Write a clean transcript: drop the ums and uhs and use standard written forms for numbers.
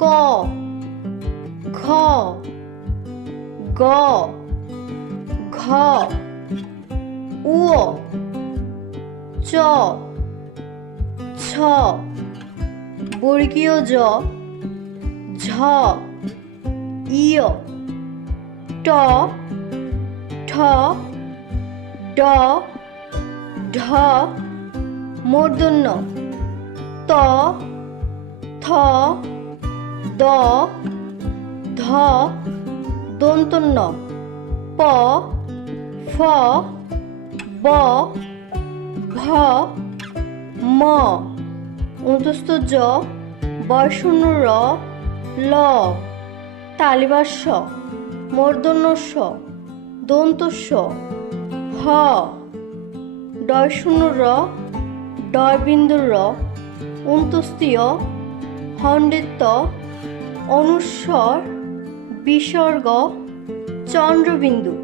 ক খ গ ঘ উ চ ছ বর্গীয় জ ঝ ইয় ট ঠ ড ঢ মূর্ধন্য ত থ দ ধ দন্তন্য প ফ ব ভ ম অন্তস্থ জ বর্ষণ র ল তালিবাস্য মূর্ধন্য স দন্তস্ব হ ডয়শূন্য র ডয়বিন্দু র অন্তস্তীয় হন্ডিত অনুস্বর বিসর্গ চন্দ্রবিন্দু।